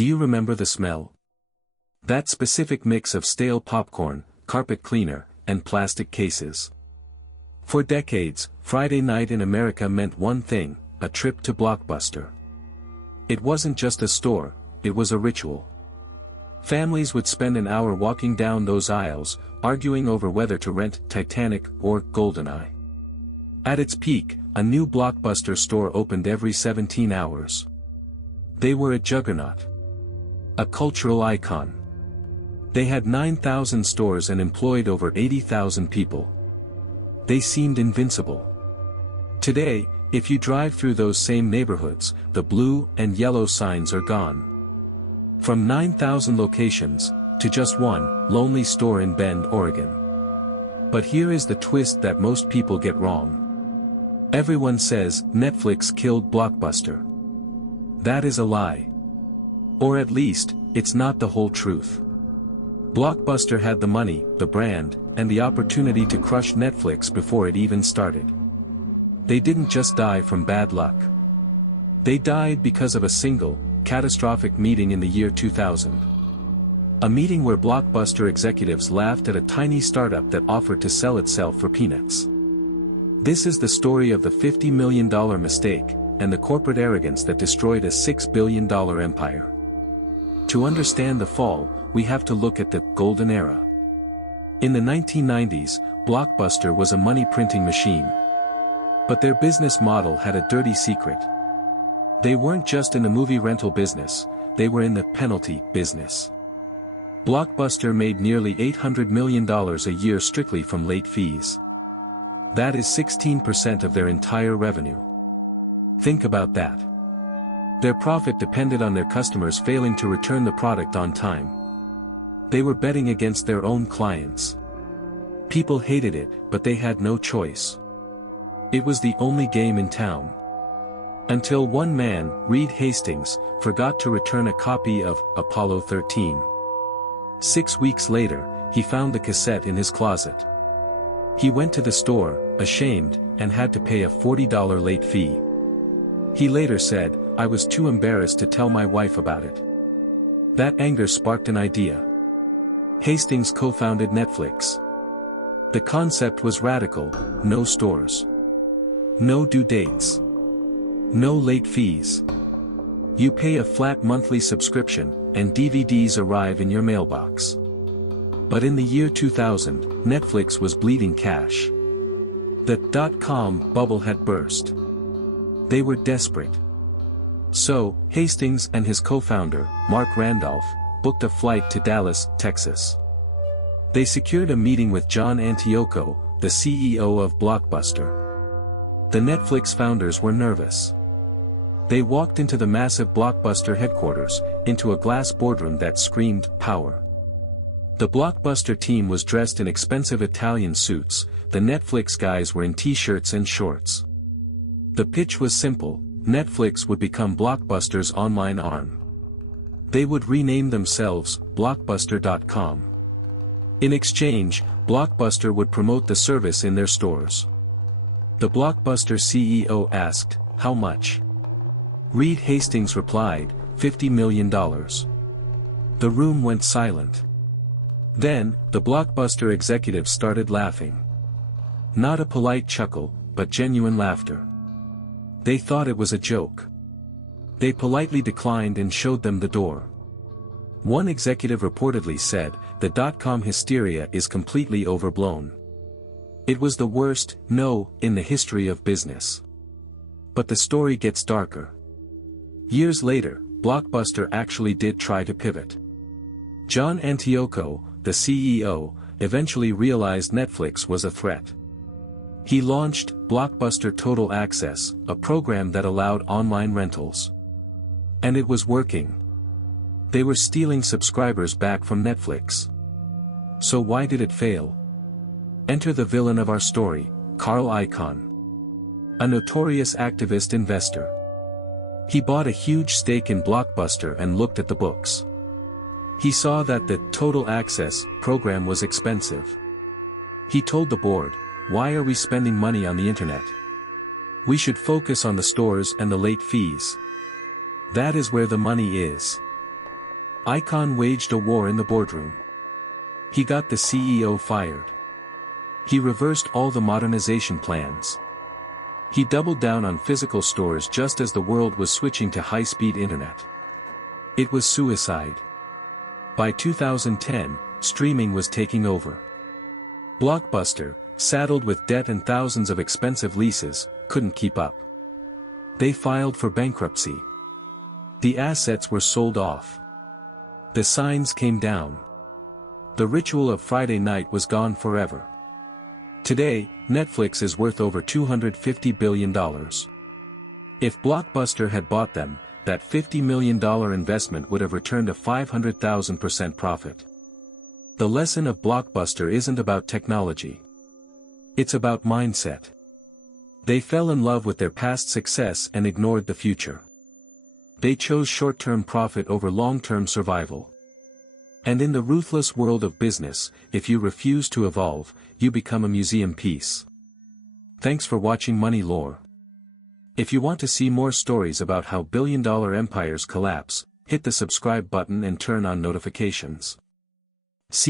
Do you remember the smell? That specific mix of stale popcorn, carpet cleaner, and plastic cases. For decades, Friday night in America meant one thing: a trip to Blockbuster. It wasn't just a store, it was a ritual. Families would spend an hour walking down those aisles, arguing over whether to rent Titanic or Goldeneye. At its peak, a new Blockbuster store opened every 17 hours. They were a juggernaut. A cultural icon. They had 9,000 stores and employed over 80,000 people. They seemed invincible. Today, if you drive through those same neighborhoods, the blue and yellow signs are gone. From 9,000 locations, to just one lonely store in Bend, Oregon. But here is the twist that most people get wrong. Everyone says Netflix killed Blockbuster. That is a lie. Or at least, it's not the whole truth. Blockbuster had the money, the brand, and the opportunity to crush Netflix before it even started. They didn't just die from bad luck. They died because of a single, catastrophic meeting in the year 2000. A meeting where Blockbuster executives laughed at a tiny startup that offered to sell itself for peanuts. This is the story of the $50 million mistake, and the corporate arrogance that destroyed a $6 billion empire. To understand the fall, we have to look at the golden era. In the 1990s, Blockbuster was a money-printing machine. But their business model had a dirty secret. They weren't just in the movie rental business, they were in the penalty business. Blockbuster made nearly $800 million a year strictly from late fees. That is 16% of their entire revenue. Think about that. Their profit depended on their customers failing to return the product on time. They were betting against their own clients. People hated it, but they had no choice. It was the only game in town. Until one man, Reed Hastings, forgot to return a copy of Apollo 13. 6 weeks later, he found the cassette in his closet. He went to the store, ashamed, and had to pay a $40 late fee. He later said, "I was too embarrassed to tell my wife about it." That anger sparked an idea. Hastings co-founded Netflix. The concept was radical: no stores. No due dates. No late fees. You pay a flat monthly subscription, and DVDs arrive in your mailbox. But in the year 2000, Netflix was bleeding cash. The .com bubble had burst. They were desperate. So, Hastings and his co-founder, Mark Randolph, booked a flight to Dallas, Texas. They secured a meeting with John Antioco, the CEO of Blockbuster. The Netflix founders were nervous. They walked into the massive Blockbuster headquarters, into a glass boardroom that screamed power. The Blockbuster team was dressed in expensive Italian suits, the Netflix guys were in t-shirts and shorts. The pitch was simple: Netflix would become Blockbuster's online arm. They would rename themselves Blockbuster.com. In exchange, Blockbuster would promote the service in their stores. The Blockbuster CEO asked, "How much?" Reed Hastings replied, $50 million. The room went silent. Then, the Blockbuster executives started laughing. Not a polite chuckle, but genuine laughter. They thought it was a joke. They politely declined and showed them the door. One executive reportedly said, "The .com hysteria is completely overblown. It was the worst no in the history of business." But the story gets darker. Years later, Blockbuster actually did try to pivot. John Antioco, the CEO, eventually realized Netflix was a threat. He launched Blockbuster Total Access, a program that allowed online rentals. And it was working. They were stealing subscribers back from Netflix. So why did it fail? Enter the villain of our story, Carl Icahn. A notorious activist investor. He bought a huge stake in Blockbuster and looked at the books. He saw that the Total Access program was expensive. He told the board, "Why are we spending money on the internet? We should focus on the stores and the late fees. That is where the money is." Icahn waged a war in the boardroom. He got the CEO fired. He reversed all the modernization plans. He doubled down on physical stores just as the world was switching to high-speed internet. It was suicide. By 2010, streaming was taking over. Blockbuster, saddled with debt and thousands of expensive leases, couldn't keep up. They filed for bankruptcy. The assets were sold off. The signs came down. The ritual of Friday night was gone forever. Today, Netflix is worth over $250 billion. If Blockbuster had bought them, that $50 million investment would have returned a 500,000% profit. The lesson of Blockbuster isn't about technology. It's about mindset. They fell in love with their past success and ignored the future. They chose short-term profit over long-term survival. And in the ruthless world of business, if you refuse to evolve, you become a museum piece. Thanks for watching Money Lore. If you want to see more stories about how billion-dollar empires collapse, hit the subscribe button and turn on notifications.